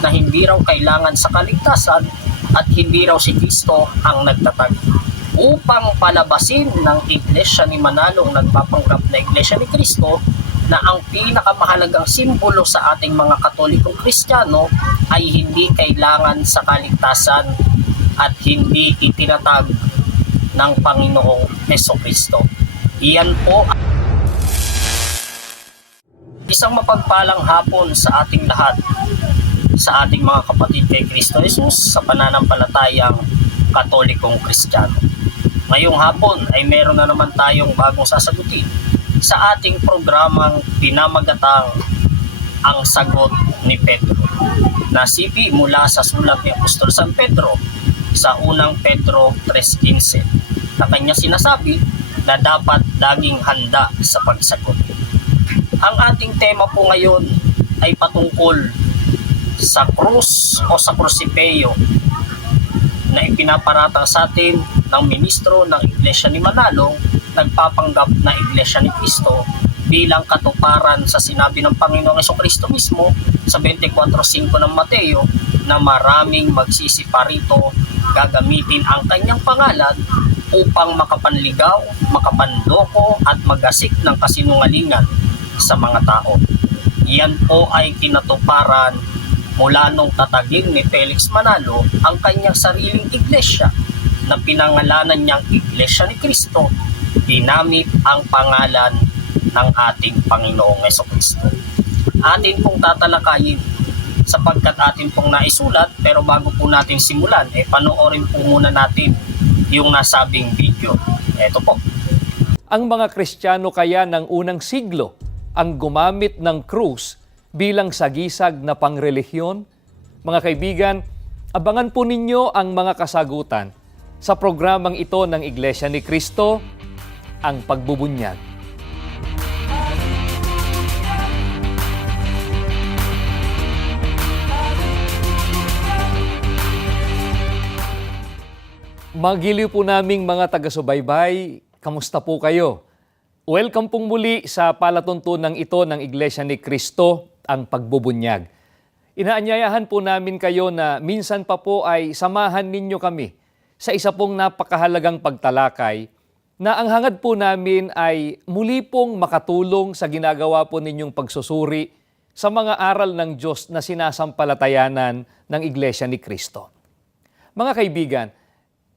na hindi raw kailangan sa kaligtasan at hindi raw si Kristo ang nagtatag. Upang palabasin ng Iglesia ni Manalong nagpapanggap na Iglesia ni Kristo na ang pinakamahalagang simbolo sa ating mga Katolikong Kristiyano ay hindi kailangan sa kaligtasan at hindi itinatag ng Panginoong Hesukristo. Iyan po isang mapagpalang hapon sa ating lahat, sa ating mga kapatid kay Kristo Jesus sa pananampalatayang Katolikong Kristiyano. Ngayong hapon ay meron na naman tayong bagong sasagutin sa ating programang pinamagatang Ang Sagot ni Pedro, na sipi mula sa sulat ni Apostol San Pedro sa unang Pedro 3:15 na kanya sinasabi na dapat laging handa sa pagsagot. Ang ating tema po ngayon ay patungkol sa krus o sa krusipeo na ipinaparatang sa atin ng ministro ng Iglesia ni Manalong, nagpapanggap na Iglesia ni Cristo, bilang katuparan sa sinabi ng Panginoong Hesukristo mismo sa 24:5 ng Mateo na maraming magsisipa rito gagamitin ang kanyang pangalan upang makapanligaw, makapanloko at magasik ng kasinungalingan sa mga tao. Yan po ay kinatuparan mula nung tatagin ni Felix Manalo ang kanyang sariling iglesia na pinangalanan niyang Iglesia ni Cristo, ginamit ang pangalan ng ating Panginoong Hesukristo. Atin pong tatalakayin sapagkat atin pong naisulat, pero bago po natin simulan, panoorin po muna natin yung nasabing video. Ito po. Ang mga Kristiyano kaya ng unang siglo ang gumamit ng krus bilang sagisag na pangrelihiyon? Mga kaibigan, abangan po ninyo ang mga kasagutan sa programang ito ng Iglesia ni Cristo, Ang Pagbubunyag. Magiliw po naming mga taga-subaybay, kamusta po kayo? Welcome pong muli sa palatuntunan ito ng Iglesia ni Cristo, Ang Pagbubunyag. Inaanyayahan po namin kayo na minsan pa po ay samahan ninyo kami sa isa pong napakahalagang pagtalakay na ang hangad po namin ay muli pong makatulong sa ginagawa po ninyong pagsusuri sa mga aral ng Diyos na sinasampalatayanan ng Iglesia ni Cristo. Mga kaibigan,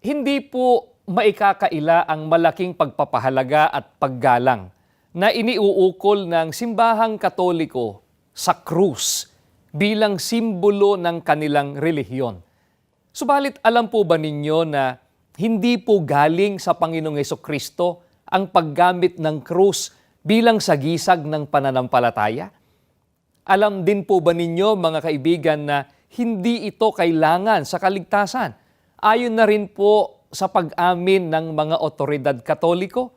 hindi po maikakaila ang malaking pagpapahalaga at paggalang na iniuukol ng simbahang Katoliko sa krus bilang simbolo ng kanilang relihiyon. Subalit alam po ba ninyo na hindi po galing sa Panginoong Hesukristo ang paggamit ng krus bilang sagisag ng pananampalataya? Alam din po ba ninyo, mga kaibigan, na hindi ito kailangan sa kaligtasan? Ayon na rin po sa pag-amin ng mga otoridad Katoliko.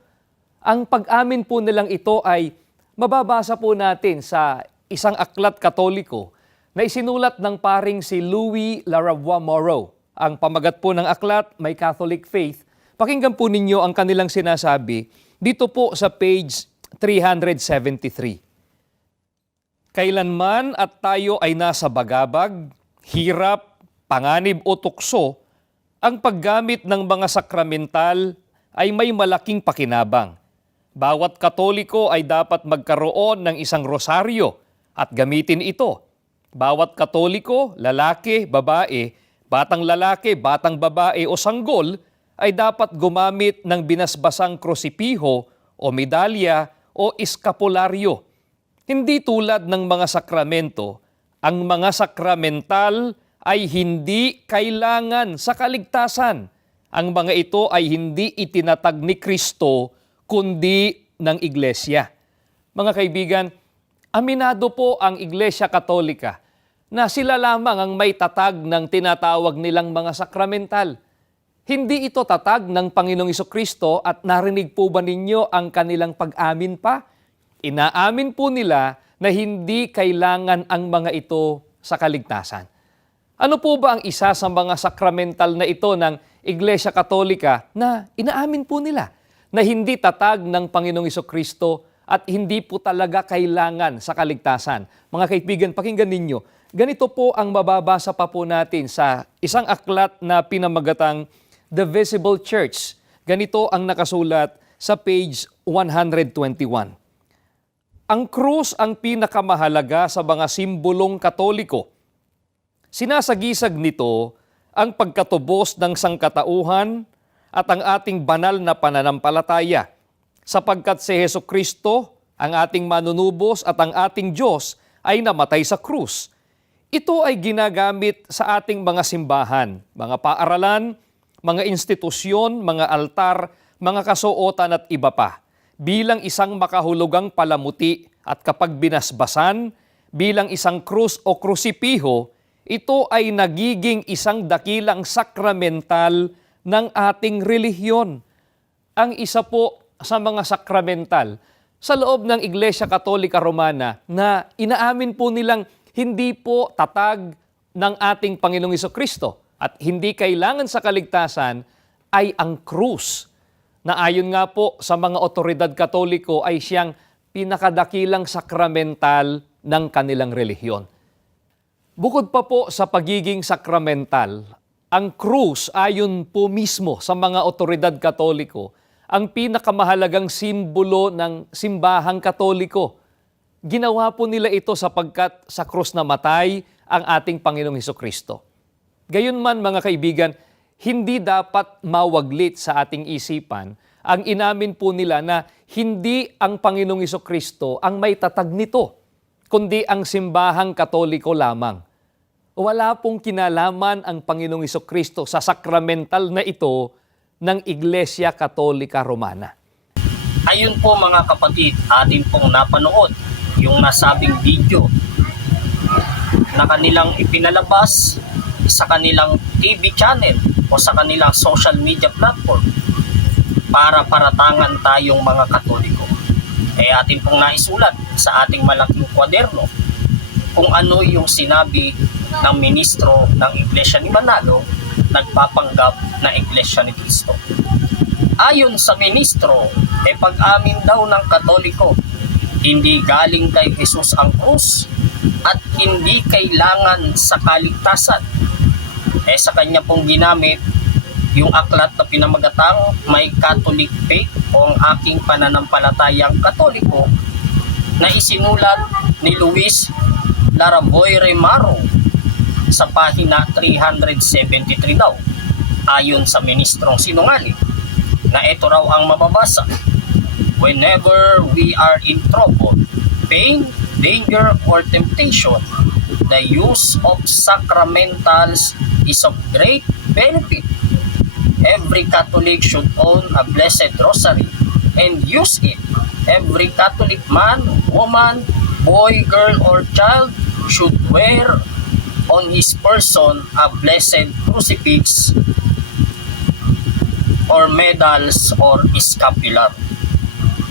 Ang pag-amin po nilang ito ay mababasa po natin sa isang aklat Katoliko na isinulat ng paring si Louis Larabois-Moreau. Ang pamagat po ng aklat, My Catholic Faith. Pakinggan po ninyo ang kanilang sinasabi dito po sa page 373. Kailanman at tayo ay nasa bagabag, hirap, panganib o tukso, ang paggamit ng mga sakramental ay may malaking pakinabang. Bawat Katoliko ay dapat magkaroon ng isang rosaryo at gamitin ito. Bawat Katoliko, lalaki, babae, batang lalaki, batang babae o sanggol ay dapat gumamit ng binasbasang krusipiho o medalya o eskapularyo. Hindi tulad ng mga sakramento, ang mga sakramental ay hindi kailangan sa kaligtasan. Ang mga ito ay hindi itinatag ni Kristo, kundi ng Iglesia. Mga kaibigan, aminado po ang Iglesia Katolika na sila lamang ang may tatag ng tinatawag nilang mga sakramental. Hindi ito tatag ng Panginoong Hesukristo at narinig po ba ninyo ang kanilang pag-amin pa? Inaamin po nila na hindi kailangan ang mga ito sa kaligtasan. Ano po ba ang isa sa mga sakramental na ito ng Iglesia Katolika na inaamin po nila na hindi tatag ng Panginoong Hesukristo at hindi po talaga kailangan sa kaligtasan? Mga kaibigan, pakinggan ninyo. Ganito po ang mababasa pa po natin sa isang aklat na pinamagatang The Visible Church. Ganito ang nakasulat sa page 121. Ang krus ang pinakamahalaga sa mga simbolong Katoliko. Sinasagisag nito ang pagkatubos ng sangkatauhan at ang ating banal na pananampalataya, sapagkat si Hesukristo, ang ating manunubos at ang ating Diyos ay namatay sa krus. Ito ay ginagamit sa ating mga simbahan, mga paaralan, mga institusyon, mga altar, mga kasuotan at iba pa, bilang isang makahulugang palamuti at kapag binasbasan, bilang isang krus o krusipiho, ito ay nagiging isang dakilang sakramental ng ating relihiyon. Ang isa po sa mga sakramental sa loob ng Iglesia Katolika Romana na inaamin po nilang hindi po tatag ng ating Panginoong Hesukristo at hindi kailangan sa kaligtasan ay ang krus, na ayon nga po sa mga otoridad Katoliko ay siyang pinakadakilang sakramental ng kanilang relihiyon. Bukod pa po sa pagiging sakramental, ang krus ayon po mismo sa mga otoridad Katoliko ang pinakamahalagang simbolo ng simbahang Katoliko. Ginawa po nila ito sapagkat sa krus namatay ang ating Panginoong Hesukristo. Gayunman mga kaibigan, hindi dapat mawaglit sa ating isipan ang inamin po nila na hindi ang Panginoong Hesukristo ang may tatag nito, kundi ang simbahang Katoliko lamang. Wala pong kinalaman ang Panginoong Hesukristo sa sakramental na ito ng Iglesia Katolika Romana. Ayun po mga kapatid, atin pong napanood yung nasabing video na kanilang ipinalabas sa kanilang TV channel o sa kanilang social media platform para paratangan tayong mga Katoliko. Atin pong naisulat sa ating malaking kwaderno kung ano yung sinabi ng ministro ng Iglesia ni Manalo, nagpapanggap na Iglesia ni Cristo. Ayon sa ministro, pag-amin daw ng Katoliko, hindi galing kay Jesus ang krus at hindi kailangan sa kaligtasan. Sa kanya pong ginamit yung aklat na pinamagatang My Catholic Faith o ang aking pananampalatayang Katoliko na isinulat ni Luis Laraboy Remaro sa pahina 373 daw, ayon sa ministrong sinungaling, na ito raw ang mababasa: whenever we are in trouble, pain, danger, or temptation, the use of sacramentals is of great benefit. Every Catholic should own a blessed rosary and use it. Every Catholic man, woman, boy, girl, or child should wear on his person a blessed crucifix or medals or scapular.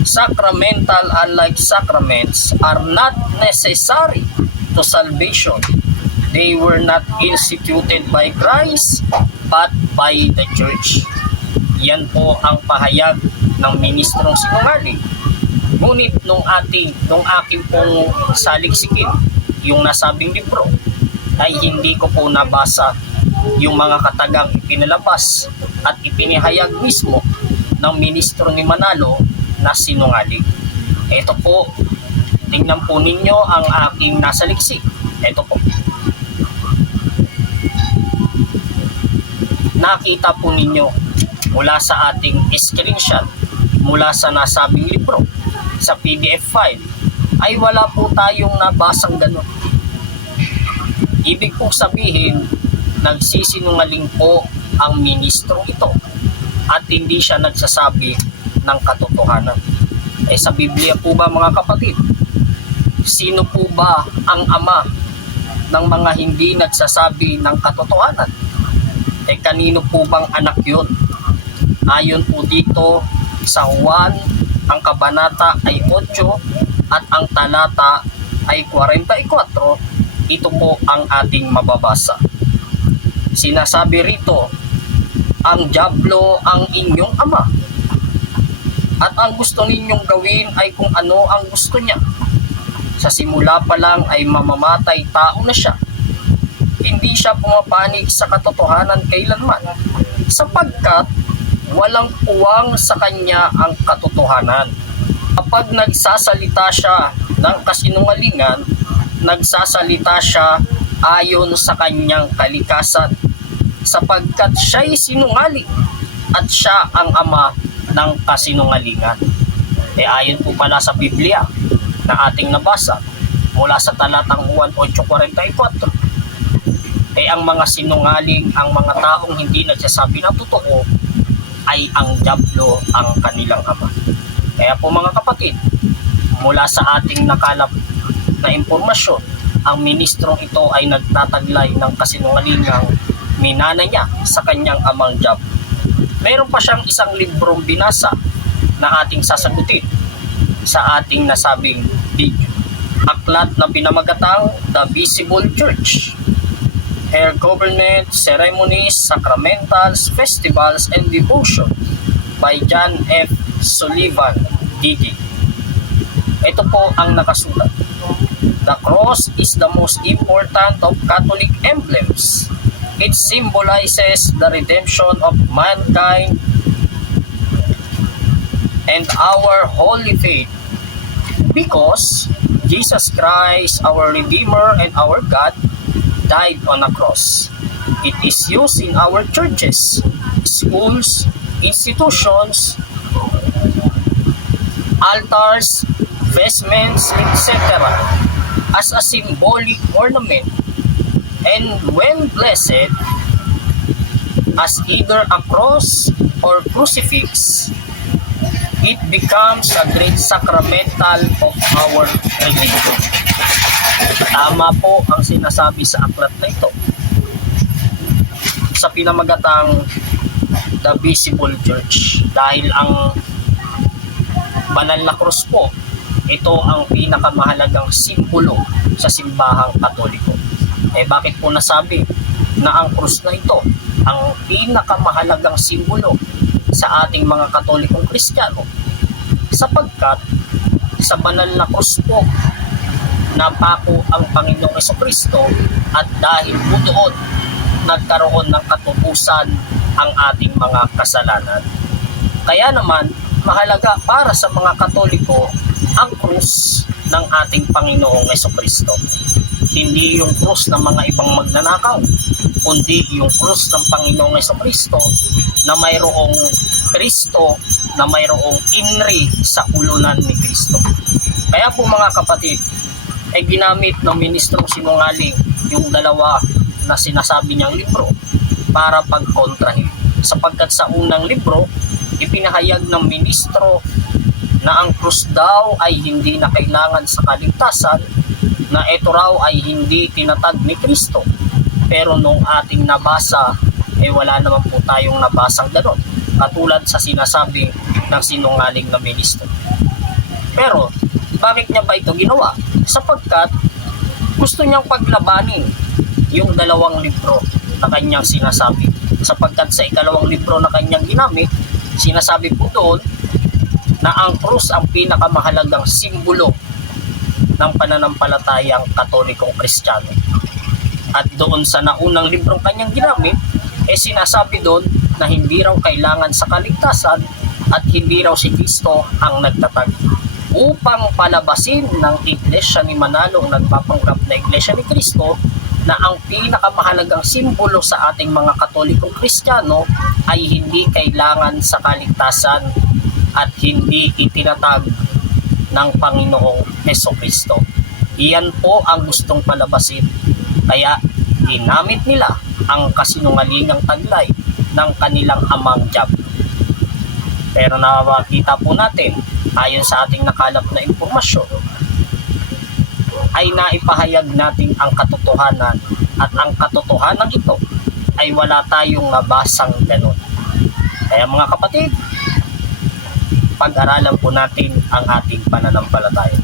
Sacramental, unlike sacraments, are not necessary to salvation. They were not instituted by Christ, but by the Church. Yan po ang pahayag ng ministrong sinungaling. Ngunit nung aking pong saliksikin yung nasabing libro, ay hindi ko po nabasa yung mga katagang ipinalabas at ipinahayag mismo ng ministro ni Manalo na sinungaling. Ito po, tingnan po ninyo ang aking nasaliksik. Ito po. Nakita po ninyo mula sa ating screenshot, mula sa nasabing libro, sa PDF file, ay wala po tayong nabasang ganun. Ibig po sabihin, nagsisinungaling po ang ministro ito at hindi siya nagsasabi ng katotohanan. Sa Biblia po ba mga kapatid, sino po ba ang ama ng mga hindi nagsasabi ng katotohanan? Kanino po bang anak yun? Ayon po dito sa Juan, ang kabanata ay 8 at ang talata ay 44. Ito po ang ating mababasa. Sinasabi rito, ang dyablo ang inyong ama, at ang gusto ninyong gawin ay kung ano ang gusto niya. Sa simula pa lang ay mamamatay tao na siya, hindi siya pumapanig sa katotohanan kailanman, sapagkat walang puwang sa kanya ang katotohanan. Kapag nagsasalita siya ng kasinungalingan, nagsasalita siya ayon sa kanyang kalikasan, sapagkat siya'y sinungaling at siya ang ama ng kasinungalingan. Ayon po pala sa Biblia na ating nabasa mula sa talatang Juan 8:44, ang mga sinungaling, ang mga taong hindi nagsasabi ng totoo, ay ang dyablo ang kanilang ama. Kaya po mga kapatid, mula sa ating nakalap na impormasyon, ang ministrong ito ay nagtataglay ng kasinungalingang minana niya sa kanyang amang dyablo. Meron pa siyang isang librong binasa na ating sasagutin sa ating nasabing video. Aklat na pinamagatang The Visible Church, Her Government, Ceremonies, Sacramentals, Festivals, and Devotion by John F. Sullivan, D.D. Ito po ang nakasulat. The cross is the most important of Catholic emblems. It symbolizes the redemption of mankind and our holy faith, because Jesus Christ, our Redeemer and our God, died on a cross. It is used in our churches, schools, institutions, altars, vestments, etc. as a symbolic ornament, and when blessed as either a cross or crucifix, it becomes a great sacramental of our religion. Tama po ang sinasabi sa aklat na ito sa pinamagatang The Visible Church, dahil ang banal na krus po, ito ang pinakamahalagang simbolo sa simbahang Katoliko. Bakit po nasabi na ang krus na ito ang pinakamahalagang simbolo sa ating mga Katolikong Kristiyano? Sapagkat sa banal na krus po napako ang Panginoong Jesucristo, at dahil po doon nagkaroon ng katubusan ang ating mga kasalanan. Kaya naman mahalaga para sa mga Katoliko ang krus ng ating Panginoong Jesucristo. Hindi yung krus ng mga ibang magnanakaw, kundi yung krus ng Panginoong Jesucristo na mayroong Kristo, na mayroong inri sa ulunan ni Kristo. Kaya po mga kapatid, ginamit ng ministrong sinungaling yung dalawa na sinasabi niyang libro para pagkontrahin. Sapagkat sa unang libro, ipinahayag ng ministro na ang krus daw ay hindi na kailangan sa kaligtasan, na ito raw ay hindi tinatag ni Kristo. Pero nung ating nabasa, wala naman po tayong nabasang gano'n, katulad sa sinasabi ng sinungaling na ministro. Pero bakit niya ba ito ginawa? Sapagkat gusto niyang paglabanin yung dalawang libro na kanyang sinasabi. Sapagkat sa ikalawang libro na kanyang ginamit, sinasabi po doon na ang krus ang pinakamahalagang simbolo ng pananampalatayang Katolikong Kristiyano. At doon sa naunang librong kanyang ginamit, sinasabi doon na hindi raw kailangan sa kaligtasan at hindi raw si Kristo ang nagtatag, upang palabasin ng Iglesia ni Manalong nagpapanggap na Iglesia ni Kristo na ang pinakamahalagang simbolo sa ating mga Katolikong Kristiyano ay hindi kailangan sa kaligtasan at hindi itinatag ng Panginoong Jesucristo. Iyan po ang gustong palabasin. Kaya ginamit nila ang kasinungalingang taglay ng kanilang amang dyablo. Pero nakakita po natin, ayon sa ating nakalap na impormasyon, ay naipahayag natin ang katotohanan, at ang katotohanan ito ay wala tayong nabasang ganun. Kaya mga kapatid, pag-aralan po natin ang ating pananampalataya.